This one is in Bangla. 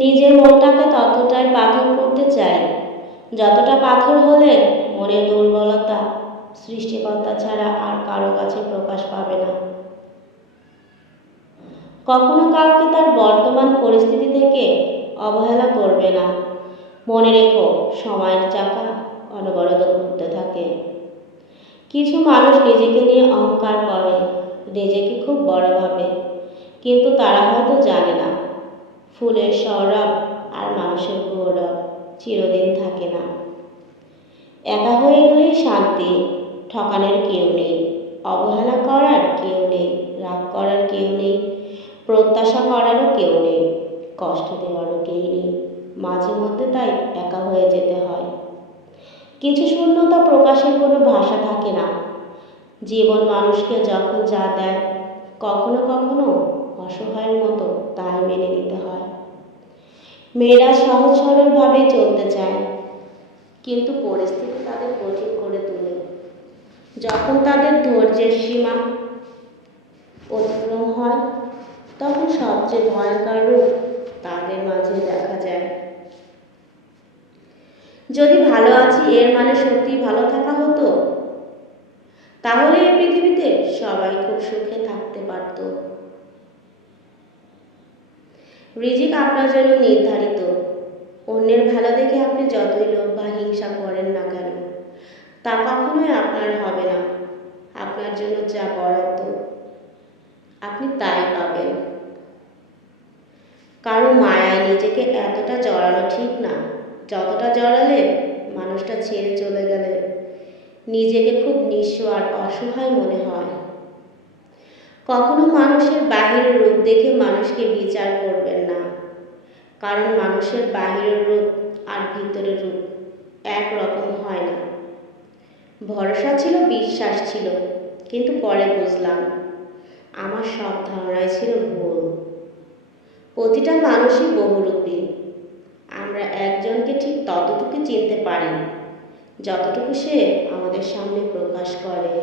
নিজের মনটাকে ততটাই পাথর করতে চাই যতটা পাথর হলে মনের দুর্বলতা সৃষ্টিকর্তা ছাড়া আর কারো কাছে প্রকাশ পাবে না। কখনো কাউকে তার বর্তমান পরিস্থিতি থেকে অবহেলা করবে না। মনে রেখো, সময়ের চাকা অনবরত ঘুরতে থাকে। কিছু মানুষ নিজেকে নিয়ে অহংকার করে, নিজেকে খুব বড় ভাবে, কিন্তু তারা হয়তো জানে না ফুলের সৌরভ আর মানুষের গৌরব চিরদিন থাকে না। একা হয়ে গেলেই শান্তি। ঠকানোর কেউ নেই, অবহেলা করার কেউ নেই, রাগ করার কেউ নেই, প্রত্যাশা করারও কেউ নেই, কষ্ট দেওয়ারও কেউ নেই। মাঝে মধ্যে তাই একা হয়ে যেতে হয়। কিছু শূন্যতা প্রকাশের কোনো ভাষা থাকে না। জীবন মানুষকে যখন যা দেয়, কখনো কখনো অসহায়ের মতো তাই মেনে নিতে হয়। মেয়েরা সহজ সরলভাবে চলতে চায়, কিন্তু পরিস্থিতি তাদের কঠিন করে তোলে। যখন তাদের ধৈর্যের সীমা অতিক্রম হয়, তখন সবচেয়ে ভয়ঙ্কর রূপ তাদের মাঝে দেখা যায়। যদি ভালো আছি এর মানে সত্যি ভালো থাকা হতো, তাহলে এই পৃথিবীতে সবাই খুব সুখে থাকতে পারত। রিজিক আপনার জন্য নির্ধারিত। অন্যের ভালো দেখে আপনি যতই লোভ বা হিংসা করেন না কেন, তা কখনোই আপনার হবে না। আপনার জন্য যা বরাদ্দ, আপনি তাই পাবেন। কারো মায়ায় নিজেকে এতটা জড়ানো ঠিক না, যতটা জড়ালে মানুষটা ছেড়ে চলে গেলে নিজেকে খুব নিঃস্ব আর অসহায় মনে হয়। কখনো মানুষের বাহিরের রূপ দেখে মানুষকে বিচার করবেন না, কারণ মানুষের বাহিরের রূপ আর ভিতরের রূপ একরকম হয় না। ভরসা ছিল, বিশ্বাস ছিল, কিন্তু পরে বুঝলাম আমার সব ধারণাই ছিল ভুল। প্রতিটা মানুষই বহুরূপী। আমরা একজনকে ঠিক ততটুকু চিনতে পারি যতটুকু সে আমাদের সামনে প্রকাশ করে।